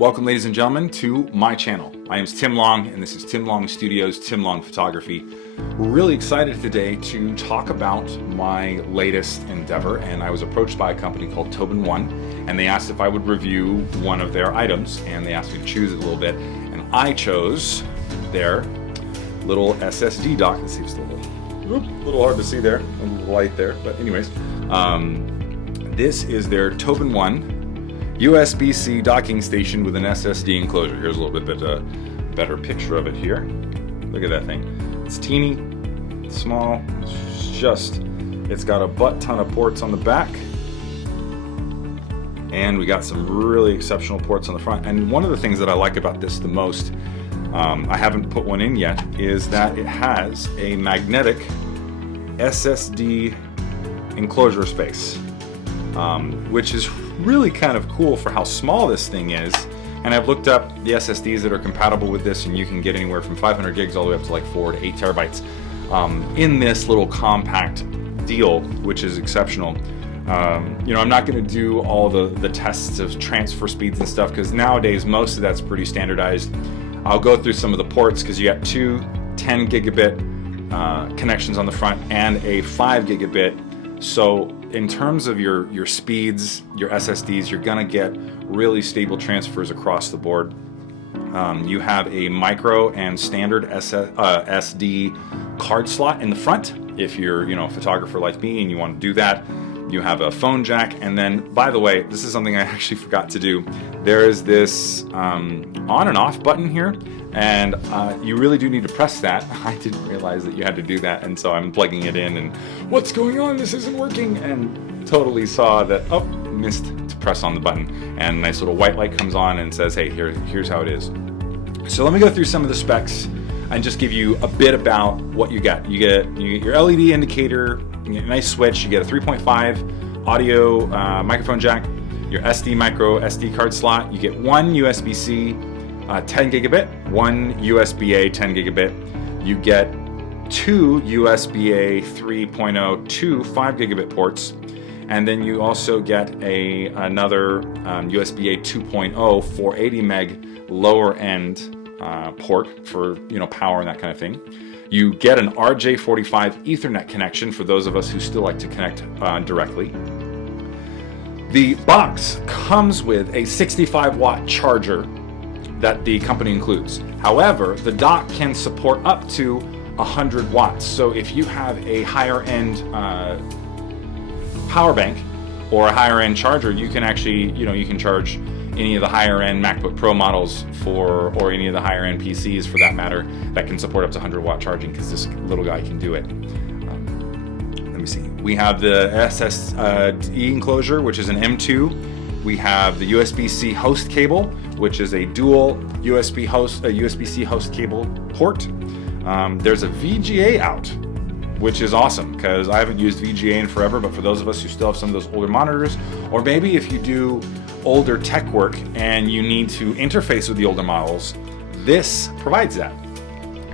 Welcome, ladies and gentlemen, to my channel. My name is Tim Long, and this is Tim Long Studios, Tim Long Photography. We're really excited today to talk about my latest endeavor, and I was approached by a company called Tobenone, and they asked if I would review one of their items, and they asked me to choose it a little bit, and I chose their little SSD dock. Let's see if it's a little hard to see there, a little light there, but anyways, this is their Tobenone USB-C docking station with an SSD enclosure. Here's a little bit better picture of it here. Look at that thing. It's teeny, small, it's got a butt ton of ports on the back, and we got some really exceptional ports on the front. And one of the things that I like about this the most, I haven't put one in yet, is that it has a magnetic SSD enclosure space, which is really kind of cool for how small this thing is. And I've looked up the SSDs that are compatible with this, and you can get anywhere from 500 gigs all the way up to like 4 to 8 terabytes in this little compact deal, which is exceptional. You know, I'm not going to do all the tests of transfer speeds and stuff, because nowadays most of that's pretty standardized. I'll go through some of the ports, because you got two 10 gigabit connections on the front and a 5 gigabit. So in terms of your speeds, your SSDs, you're gonna get really stable transfers across the board. You have a micro and standard SD card slot in the front if you're a photographer like me and you want to do that. You have a phone jack, and then, by the way, this is something I actually forgot to do. There is this on and off button here, and you really do need to press that. I didn't realize that you had to do that, and so I'm plugging it in, and what's going on? This isn't working, and totally saw that, oh, missed to press on the button, and a nice little white light comes on and says, hey, here's how it is. So let me go through some of the specs and just give you a bit about what you get. You get your LED indicator, you get a nice switch, you get a 3.5 audio microphone jack, your micro SD card slot, you get one USB-C 10 gigabit, one USB-A 10 gigabit, you get two USB-A 3.0 to 5 gigabit ports, and then you also get another USB-A 2.0 480 meg lower end port for power and that kind of thing. You get an RJ45 Ethernet connection for those of us who still like to connect directly. The box comes with a 65 watt charger that the company includes. However, the dock can support up to 100 watts. So if you have a higher end power bank or a higher end charger, you can actually, you can charge any of the higher end MacBook Pro models or any of the higher end PCs for that matter that can support up to 100 watt charging, because this little guy can do it. Let me see. We have the SSD enclosure, which is an M2. We have the USB-C host cable, which is a dual USB-C host cable port. There's a VGA out, which is awesome, because I haven't used VGA in forever, but for those of us who still have some of those older monitors, or maybe if you do older tech work and you need to interface with the older models, this provides that.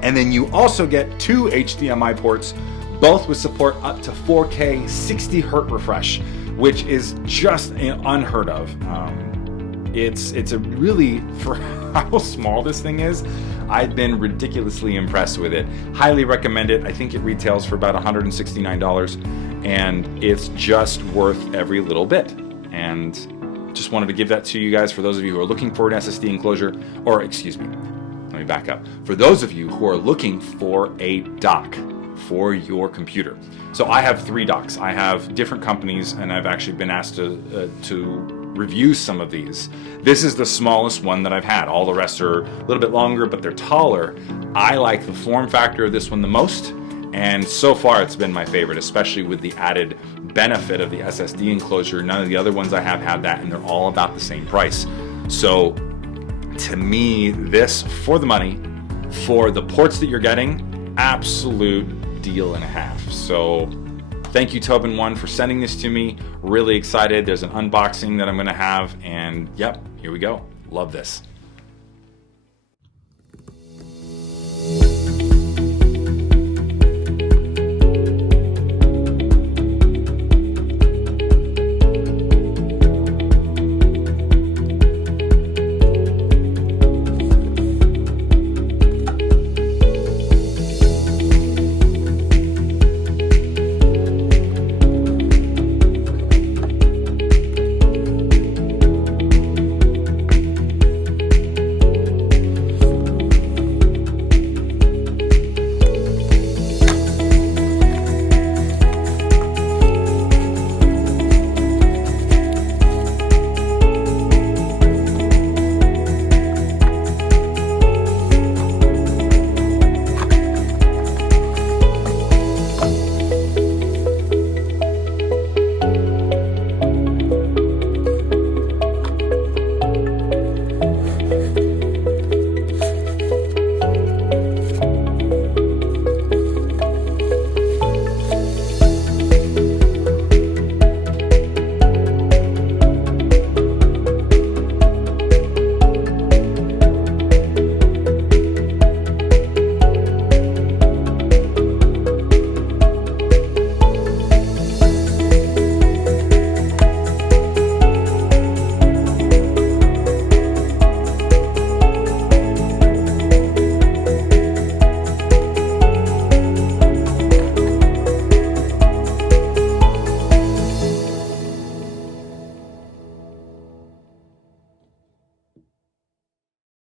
And then you also get two HDMI ports, both with support up to 4K 60 hertz refresh, which is just unheard of. It's a really, for how small this thing is, I've been ridiculously impressed with it. Highly recommend it. I think it retails for about $169, and it's just worth every little bit. And just wanted to give that to you guys for those of you who are looking for an SSD enclosure, or excuse me, let me back up. For those of you who are looking for a dock for your computer. So I have 3 docks. I have different companies, and I've actually been asked to review some of these. This is the smallest one that I've had. All the rest are a little bit longer, but they're taller. I like the form factor of this one the most, and so far it's been my favorite, especially with the added benefit of the SSD enclosure. None of the other ones I have that, and they're all about the same price. So to me, this, for the money, for the ports that you're getting, absolute deal and a half. So thank you, Tobenone, for sending this to me. Really excited. There's an unboxing that I'm going to have, and yep, here we go. Love this.